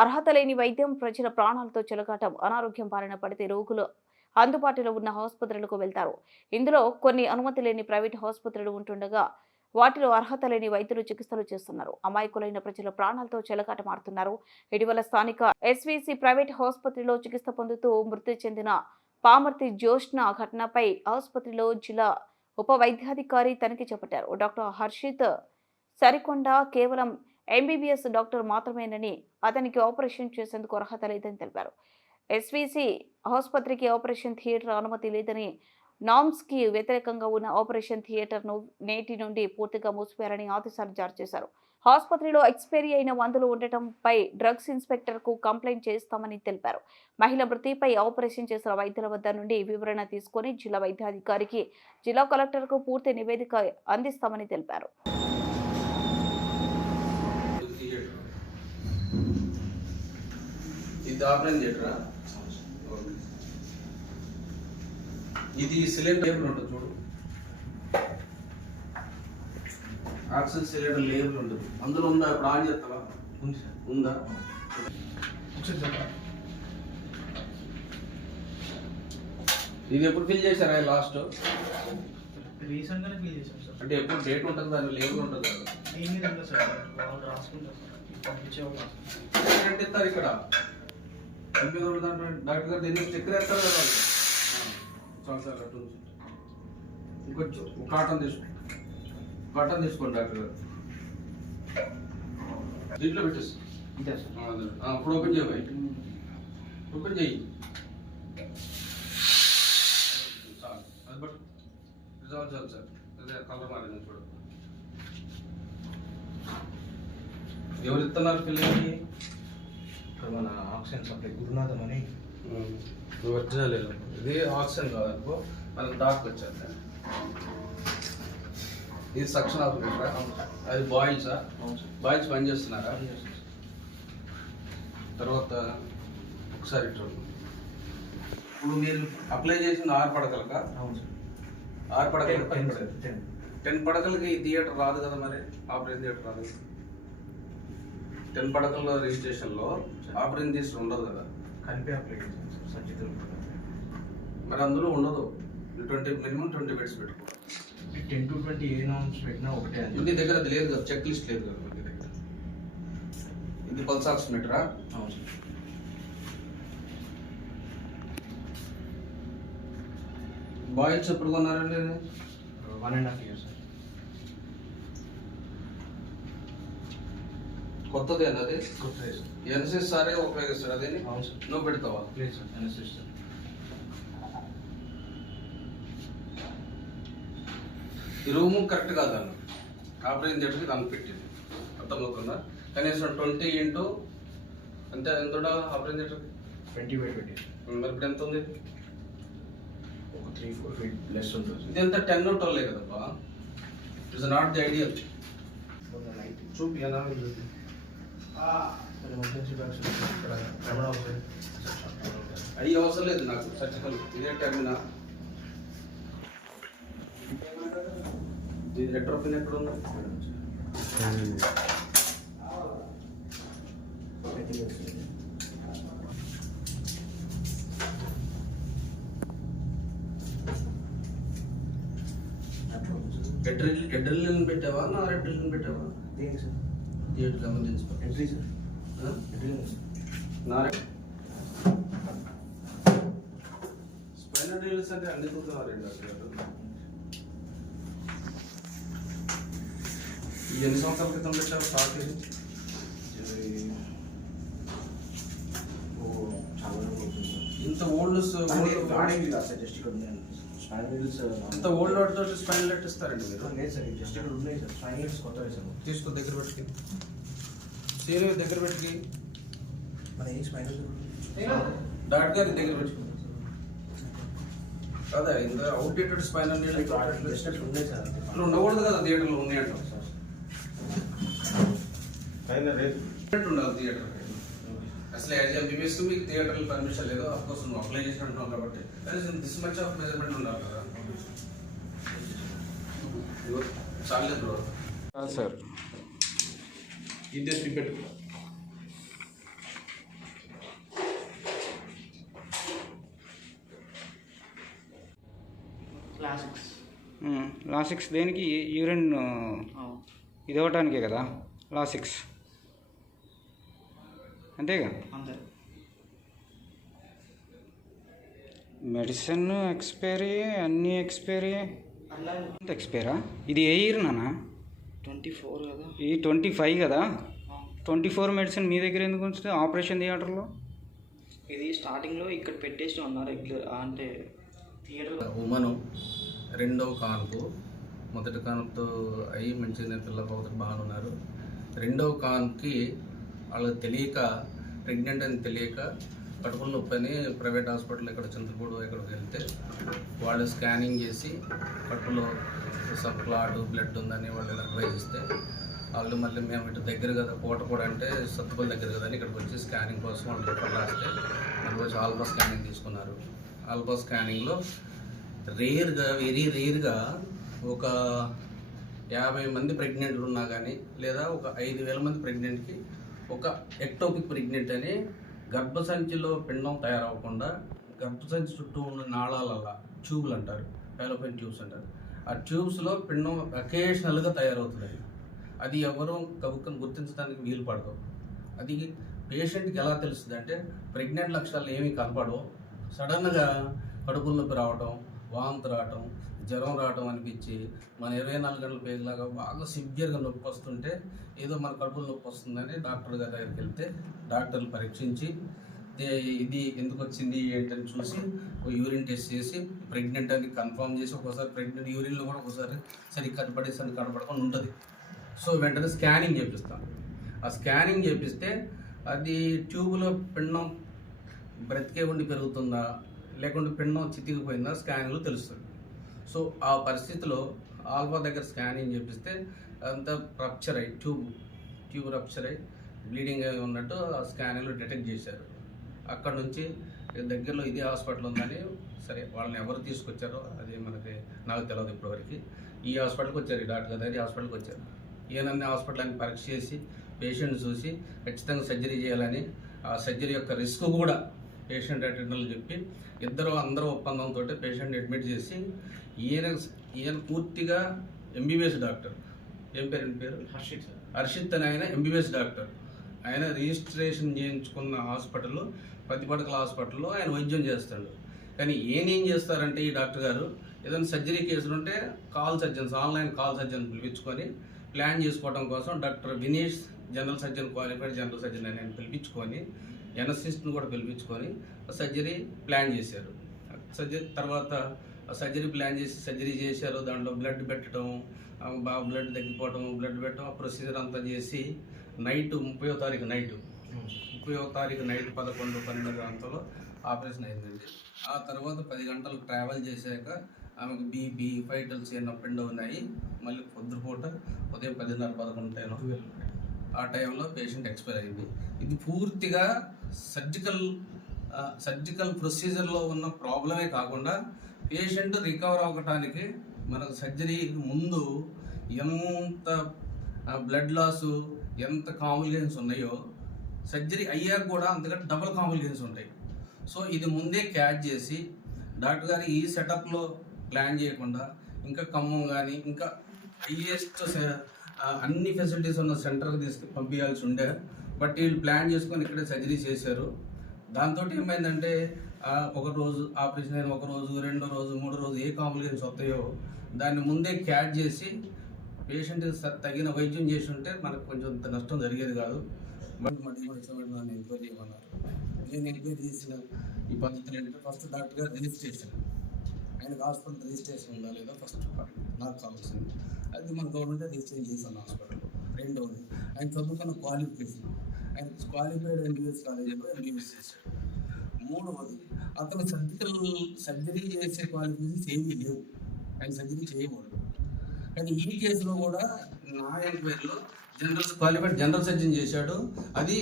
అర్హత లేని వైద్యం, ప్రజల ప్రాణాలతో చెలగాటం, అనారోగ్యం బారిన పడితే రోగులు అందుబాటులో ఉన్న ఆసుపత్రులకు వెళ్తారు. ఇందులో కొన్ని అనుమతి లేని ప్రైవేట్ ఆసుపత్రులు ఉంటుండగా వాటిలో అర్హత లేని వైద్యులు చికిత్సలు చేస్తున్నారు. అమాయకులైన ప్రజల ప్రాణాలతో చెలగాటమాడుతున్నారు. ఇటీవల స్థానిక ఎస్వీసీ ప్రైవేట్ ఆసుపత్రిలో చికిత్స పొందుతూ మృతి చెందిన పామర్తి జ్యోష్న ఘటనపై ఆసుపత్రిలో జిల్లా ఉప వైద్యాధికారి తనిఖీ చేపట్టారు. డాక్టర్ హర్షిత్ సరికొండ కేవలం ఎంబీబీఎస్ డాక్టర్ మాత్రమేనని, అతనికి ఆపరేషన్ చేసేందుకు అర్హత లేదని తెలిపారు. ఎస్వీసీ ఆసుపత్రికి ఆపరేషన్ థియేటర్ అనుమతి లేదని, నామ్స్ కి వ్యతిరేకంగా ఉన్న ఆపరేషన్ థియేటర్ ను నేటి నుండి పూర్తిగా మూసివేయాలని ఆదేశాలు జారీ చేశారు. ఆసుపత్రిలో ఎక్స్పైరీ అయిన మందులు ఉండటంపై డ్రగ్స్ ఇన్స్పెక్టర్ కు కంప్లైంట్ చేస్తామని తెలిపారు. మహిళ మృతిపై ఆపరేషన్ చేసిన వైద్యుల వద్ద నుండి వివరణ తీసుకుని జిల్లా వైద్యాధికారికి, జిల్లా కలెక్టర్ కు పూర్తి నివేదిక అందిస్తామని తెలిపారు. ఇది సిలిండర్ లేబుల్ ఉంటుంది చూడు, ఆక్సిజన్ సిలిండర్ లేబుల్ ఉంటుంది, అందులో ఉందా? ఇప్పుడు ఆన్ చేస్తావా? ఉందా? ఇది ఎప్పుడు ఫిల్ చేశారా? లాస్ట్ రీసెంట్ గానే ఫిల్ చేశాం సార్. అంటే ఎప్పుడు డేట్ ఉంటుంది, దాని లేబుల్ ఉంటుంది కదా? ఏమీ లేదు సార్, వాళ్ళు రాసుకుంటారు సార్, పంపించేవాళ్ళు ఇస్తారు ఇక్కడ. డాక్టర్ గారు దీన్ని చక్కెర వేస్తారు కదా వాళ్ళు. చాలు సార్, అటు ఇంకొంచెం కాటన్ తీసుకోండి డాక్టర్ గారు. దీంట్లో పెట్టేసి ఇప్పుడు ఓపెన్ చేయబోయి, ఓపెన్ చేయి. చాలు, అది బట్ చాలు సార్. అదే కలర్ మారింది చూడు. ఎవరు ఇస్తున్నారు పిల్లలకి? మన ఆక్సిజన్ సప్లై గురునాథం అని ఒరిజినల్ ఇది ఆక్సిజన్ కాదనుకో, మనకు డాక్టర్ వచ్చారు. ఇది సక్షన్ ఆపరేటరా? అది బాయిల్సా? బాయిల్స్ పని చేస్తున్నారా? తర్వాత ఒకసారి ఇప్పుడు మీరు అప్లై చేసిన 6 పడకలకా? 6 పడకలు 10 పడకలకి ఈ థియేటర్ రాదు కదా, మరి ఆపరేషన్ థియేటర్ రాదు. 10 పడకల రిజిస్ట్రేషన్లో ఆపరేషన్ థియేటర్ ఉండదు కదా, కలిపి అప్లై చేసాం సార్ సర్జికల్. మరి అందులో ఉండదు. మినిమం 20 బెడ్స్ పెట్టుకో. 10 to 20 ఏ నామ్స్ పెట్టినా ఒకటే. మీ దగ్గర అది లేదు కదా, చెక్ లిస్ట్ లేదు కదా మీ దగ్గర. ఇది పల్స్ ఆక్సిమీటరా? అవును సార్. బాయిల్స్ ఎప్పుడు కొన్నారండి? 1.5 years సార్. కొత్తది అన్నది కొత్తదే సార్. ఎన్ఎస్ఎస్ సారే ఉపయోగిస్తారు అదే. అవును సార్. నువ్వు పెడతావా? లేదు సార్, ఎన్ఎస్ఎస్ సార్. ఈ రూము కరెక్ట్ కాదన్న, ఆపరేషన్ థియేటర్కి దాన్ని పెట్టింది అర్థమవుతుందా? కనీసం 20 ఇంటూ అంతే ఎంత ఉండాలి ఆపరేషన్ థియేటర్కి? 20/20. మరి ఇప్పుడు ఎంత ఉంది? ఒక 3-4 feet లెస్ ఉంటుంది. ఇది ఎంత 10 or 12 కదబ్బా. It is not the ideal. చూపి ఎలా ఉంటుంది. ఎమర్జెన్సీ బ్యాగ్స్ ఇక్కడ కెమెరా అవుతుంది. అవి అవసరం లేదు నాకు, సర్జికల్ ఇదే టర్మినా. దీని రెట్రోపిన్ ఎక్కడ ఉంది? ఎడ్రిలిన్ పెట్టావా? నా రెడ్రిలిన్ పెట్టావా? దేనికి sir? Theatre emergency entry sir. Entry నా స్పైనల్ రిలీజ్ అంటే అన్ని చూస్తున్నారు డాక్టర్ గారు. ఎన్ని సంవత్సరాల క్రితం పెట్టారు స్టార్ట్? ఇంత ఓల్డ్ ఇంత ఓల్డ్ వాటితో స్పైనల్ లెట్ ఇస్తారండి మీరు? లేదు సార్, జస్ట్ ఇక్కడ ఉన్నాయి సార్. స్పైనల్ కొత్త వేసాము. తీసుకో, దగ్గర పెట్టుకి సీనియర్ దగ్గర పెట్టుకి. మన ఏ స్పైనల్ డాక్టర్ గారి దగ్గర పెట్టుకో కదా. ఇంత అవుట్డేటెడ్ స్పైనల్ జస్ట్ ఉన్నాయి సార్. అట్లా ఉండకూడదు కదా, థియేటర్లో ఉన్నాయంటారు సార్. ఉండాలి థియేటర్. అసలు ఎంబీబీఎస్ మీకు థియేటర్లో పర్మిషన్ లేదు. అఫ్కోర్స్ నువ్వు అప్లై చేసినట్టున్నావు కాబట్టి దిస్ మచ్ ఆఫ్ మెజర్మెంట్ ఉండాలి కదా. చాలేదు బ్రో సార్. ఇది పెట్టుకో. క్లాసిక్స్. లాసిక్స్ దేనికి? యూరిన్ ఇది అవ్వటానికే కదా లాసిక్స్, అంతేగా? అంతే. మెడిసిన్ ఎక్స్పైరీ, అన్నీ ఎక్స్పైరీ. అలా అంత ఎక్స్పైరా? ఇది ఏ ఇయర్ నాన్న? 24 కదా. ఈ 25 కదా. 24 మెడిసిన్ మీ దగ్గర ఎందుకు ఉంచుతుంది ఆపరేషన్ థియేటర్లో? ఇది స్టార్టింగ్లో ఇక్కడ పెట్టేసి ఉన్నారు రెగ్యులర్, అంటే థియేటర్. ఉమను రెండవ కాన్పు, మొదటి కాన్పుతో అయ్యి మంచిగా పిల్లలు బాగానే ఉన్నారు. రెండవ కాన్పుకి వాళ్ళకి తెలియక, ప్రెగ్నెంట్ అని తెలియక కడుపులో నొప్పి అని ప్రైవేట్ హాస్పిటల్ ఇక్కడ చంద్రపూడి ఇక్కడికి వెళ్తే వాళ్ళు స్కానింగ్ చేసి కడుపులో సబ్ క్లాట్ బ్లడ్ ఉందని వాళ్ళు అడ్వైజ్ ఇస్తే వాళ్ళు మళ్ళీ మేము ఇటు దగ్గర కదా కోటపూడ అంటే సత్తుపల్లి దగ్గర కదా అని ఇక్కడికి వచ్చి స్కానింగ్ కోసం వాళ్ళు రిఫర్ రాస్తే మళ్ళీ వచ్చి ఆల్ఫా స్కానింగ్ తీసుకున్నారు. ఆల్ఫా స్కానింగ్లో రేర్గా, వెరీ రేర్గా ఒక 50 మంది ప్రెగ్నెంట్లు ఉన్నా కానీ, లేదా ఒక 5,000 మంది ప్రెగ్నెంట్కి ఒక ఎక్టోపిక్ ప్రెగ్నెంట్ అని గర్భసంచిలో పిండం తయారవ్వకుండా గర్భసంచి చుట్టూ ఉన్న నాళాలల్లా ట్యూబ్లు అంటారు, ఫాలోపియన్ ట్యూబ్స్ అంటారు. ఆ ట్యూబ్స్లో పిండం అకేషనల్గా తయారవుతుంది. అది ఎవరూ కబుక్కని గుర్తించడానికి వీలు పడదు. అది పేషెంట్కి ఎలా తెలుస్తుంది అంటే ప్రెగ్నెంట్ లక్షణాలు ఏమీ కనపడవు, సడన్గా కడుపుల నొప్పి రావడం, వాంతి రావటం, జ్వరం రావటం అనిపించి మన 24 గంటల పేగులాగా బాగా సివియర్గా నొప్పి వస్తుంటే ఏదో మన కడుపులో నొప్పి వస్తుందని డాక్టర్ గారి దగ్గరికి వెళ్తే డాక్టర్లు పరీక్షించి ఇది ఎందుకు వచ్చింది ఏంటని చూసి యూరిన్ టెస్ట్ చేసి ప్రెగ్నెంట్ అని కన్ఫర్మ్ చేసి ఒకసారి ప్రెగ్నెంట్ యూరిన్లో కూడా ఒకసారి సరిగ్గా కనపడకుండా ఉంటుంది. సో వెంటనే స్కానింగ్ చేపిస్తాం. ఆ స్కానింగ్ చేపిస్తే అది ట్యూబ్లో పిండం బ్రతికే ఉండి పెరుగుతుందా లేకుంటే పిండం చితికిపోయిందా స్కానింగ్లో తెలుస్తుంది. సో ఆ పరిస్థితిలో ఆల్ఫా దగ్గర స్కానింగ్ చేపిస్తే అంతా రప్చర్ అయ్యి ట్యూబ్ రప్చర్ అయ్యి బ్లీడింగ్ అయి ఉన్నట్టు ఆ స్కానింగ్లో డిటెక్ట్ చేశారు. అక్కడ నుంచి దగ్గరలో ఇదే హాస్పిటల్ ఉందని, సరే వాళ్ళని ఎవరు తీసుకొచ్చారో అది నాకు తెలియదు ఇప్పటివరకు. ఈ హాస్పిటల్కి వచ్చారు, ఈ డాక్టర్ గారు ఈ హాస్పిటల్కి వచ్చారు. ఈయనన్ని హాస్పిటల్ అని పరీక్ష చేసి పేషెంట్ చూసి ఖచ్చితంగా సర్జరీ చేయాలని, ఆ సర్జరీ యొక్క రిస్క్ కూడా పేషెంట్ అటెండర్లు చెప్పి అందరూ ఒప్పందంతో పేషెంట్ అడ్మిట్ చేసి ఈయన పూర్తిగా ఎంబీబీఎస్ డాక్టర్. ఏం పేరు? హర్షిత్ అని ఆయన ఎంబీబీఎస్ డాక్టర్. ఆయన రిజిస్ట్రేషన్ చేయించుకున్న హాస్పిటల్ ప్రతిపడకల హాస్పిటల్లో ఆయన వైద్యం చేస్తాడు. కానీ ఏం చేస్తారంటే ఈ డాక్టర్ గారు ఏదైనా సర్జరీ కేసులు ఉంటే ఆన్లైన్ కాల్ సర్జన్ పిలిపించుకొని ప్లాన్ చేసుకోవడం కోసం doctor Vineesh general surgeon, qualified general surgeon అని ఆయన పిలిపించుకొని ఎనస్థిస్ట్ని కూడా పిలిపించుకొని సర్జరీ ప్లాన్ చేశారు. తర్వాత సర్జరీ ప్లాన్ చేసి సర్జరీ చేశారు. దాంట్లో బ్లడ్ పెట్టడం, బాగా బ్లడ్ తగ్గిపోవడం, బ్లడ్ పెట్టడం, ప్రొసీజర్ అంతా చేసి నైట్ 30వ తారీఖు నైట్ 11, 12 గంటల్లో ఆపరేషన్ అయిందండి. ఆ తర్వాత 10 గంటలు ట్రావెల్ చేశాక ఆమెకు బీపీ, వైటల్స్ నొప్పిండి ఉన్నాయి. మళ్ళీ పొద్దుపూట ఉదయం 10:30, 11 ఆ టైంలో పేషెంట్ ఎక్స్పైర్ అయింది. ఇది పూర్తిగా సర్జికల్ ప్రొసీజర్లో ఉన్న ప్రాబ్లమే కాకుండా పేషెంట్ రికవర్ అవ్వటానికి మనకు సర్జరీ ముందు ఎంత బ్లడ్ లాసు, ఎంత కాంప్లికేషన్స్ ఉన్నాయో సర్జరీ అయ్యాక కూడా అంతకంటే డబుల్ కాంప్లికేషన్స్ ఉంటాయి. సో ఇది ముందే క్యాచ్ చేసి డాక్టర్ గారు ఈ సెటప్లో ప్లాన్ చేయకుండా ఇంకా ఖమ్మం కానీ ఇంకా హైయెస్ట్ అన్ని ఫెసిలిటీస్ ఉన్న సెంటర్కి పంపించాల్సి ఉండే, బట్ వీళ్ళు ప్లాన్ చేసుకొని ఇక్కడే సర్జరీ చేశారు. దాంతో ఏమైందంటే ఒక రోజు ఆపరేషన్ అయిన, 1 రోజు, 2వ రోజు, 3వ రోజు ఏ కాంప్లికేషన్స్ వస్తాయో దాన్ని ముందే క్యాచ్ చేసి పేషెంట్ తగిన వైద్యం చేసి ఉంటే మనకు కొంచెం ఇంత నష్టం జరిగేది కాదు. బట్ నన్ను ఎంక్వైరీ చేయమన్నారు. నేను ఎంక్వైరీ చేసిన ఈ పద్ధతులు ఏంటంటే ఫస్ట్ డాక్టర్ గారు రిజిస్ట్రేషన్, ఆయనకు హాస్పిటల్ రిజిస్ట్రేషన్ ఉందా లేదా ఫస్ట్ నాకు కావాల్సింది. అది మన గవర్నమెంట్ రిజిస్ట్రేషన్ చేశాను హాస్పిటల్లో. రెండవది ఆయన చదువుకున్న క్వాలిఫికేషన్, ఆయన క్వాలిఫైడ్ ఎంబీబీఎస్ కాలేజీలో ఎంబీబీఎస్ చేశాడు. మూడవది అతను సర్జరీ చేసే క్వాలిఫికేషన్స్ ఏమీ లేవు, ఆయన సర్జరీ చేయకూడదు. కానీ ఈ కేసులో కూడా నా ఎంక్వైరీలో క్వాలిఫైడ్ జనరల్ సర్జన్ చేశాడు, అది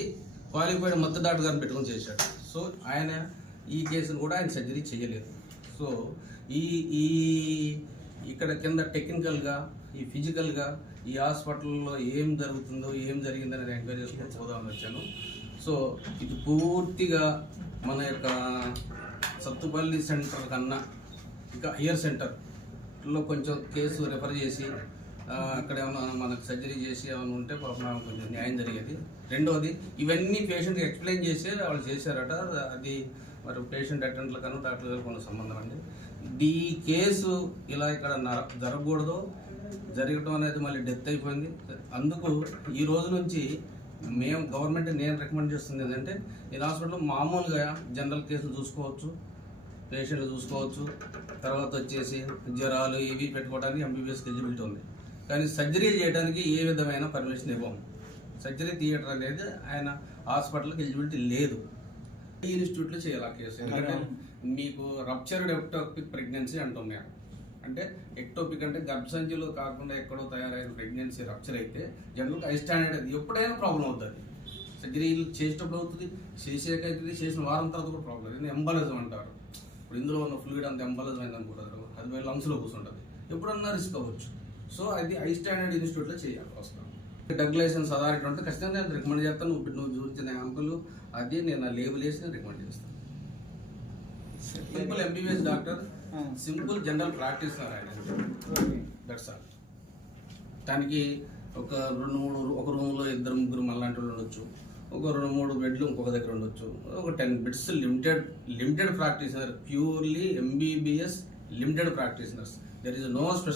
క్వాలిఫైడ్ మొత్తం డాక్టర్ గారిని పెట్టుకొని చేశాడు. సో ఆయన ఈ కేసును కూడా ఆయన సర్జరీ చేయలేదు. సో ఈ ఇక్కడ కింద టెక్నికల్గా, ఈ ఫిజికల్గా ఈ హాస్పిటల్లో ఏం జరుగుతుందో, ఏం జరిగిందని ఎంక్వైరీ చేసుకొని పోదామని వచ్చాను. సో ఇది పూర్తిగా మన యొక్క సత్తుపల్లి సెంటర్ కన్నా ఇంకా హయ్యర్ సెంటర్ లో కొంచెం కేసు రెఫర్ చేసి అక్కడ ఏమైనా మనకు సర్జరీ చేసి ఏమైనా ఉంటే పాపం కొంచెం న్యాయం జరిగేది. రెండోది ఇవన్నీ పేషెంట్కి ఎక్స్ప్లెయిన్ చేసి వాళ్ళు చేశారట. అది మరి పేషెంట్ అటెండర్లకను డాక్టర్ గారికి కొన్ని సంబంధం అండి. ఈ కేసు ఇలా ఇక్కడ జరగకూడదు, జరగటం అనేది మళ్ళీ డెత్ అయిపోయింది. అందుకు ఈ రోజు నుంచి మేము గవర్నమెంట్ నేను రికమెండ్ చేస్తుంది ఏంటంటే ఈ హాస్పిటల్లో మామూలుగా జనరల్ కేసులు చూసుకోవచ్చు, పేషెంట్లు చూసుకోవచ్చు, తర్వాత వచ్చేసి జ్వరాలు ఇవి పెట్టుకోవడానికి ఎంబీబీఎస్కి ఎలిజిబిలిటీ ఉంది. కానీ సర్జరీలు చేయడానికి ఏ విధమైన పర్మిషన్ ఇవ్వము. సర్జరీ థియేటర్ అనేది ఆయన హాస్పిటల్కి ఎలిజిబిలిటీ లేదు. ఈ ఇన్స్టిట్యూట్లో చేయాలి ఆ కేసు. ఎందుకంటే మీకు రప్చర్డ్ ఎక్టోపిక్ ప్రెగ్నెన్సీ అంటాం మేము. అంటే ఎక్టోపిక్ అంటే గర్భసంచిలో కాకుండా ఎక్కడో తయారైన ప్రెగ్నెన్సీ రప్చర్ అయితే జనరల్గా హై స్టాండర్డ్ అది ఎప్పుడైనా ప్రాబ్లం అవుతుంది. సర్జరీలు చేసేటప్పుడు అవుతుంది, చేసాక అవుతుంది, చేసిన వారం తర్వాత కూడా ప్రాబ్లం అవుతుంది. ఎంబాలిజం అంటారు. ఇప్పుడు ఇందులో ఉన్న ఫ్లూయిడ్ అంత ఎంబాలిజం అయింది అనుకుంటారు, అది పోయి లంగ్స్లో కూర్చుంటుంది, ఎప్పుడన్నా రిస్క్ అవ్వచ్చు. సో అది హై స్టాండర్డ్ ఇన్స్టిట్యూట్లో చేయాలి అవసరం. డ్రగ్ లైసెన్స్ అథారిటీ ఉంటే ఖచ్చితంగా నేను రికమెండ్ చేస్తాను. నువ్వు చూపించిన యాంపులు అది నేను లేబుల్ వేసి నేను రికమెండ్ చేస్తాను. Simple MBBS doctor, simple general practice that's all. దానికి ఒక 2-3 ఒక రూమ్లో 2-3 మళ్ళాంటి వాళ్ళు ఉండొచ్చు, ఒక 2-3 బెడ్లు ఇంకొక దగ్గర ఉండొచ్చు, ఒక 10 beds limited practitioner, purely MBBS limited practitioners. There is no special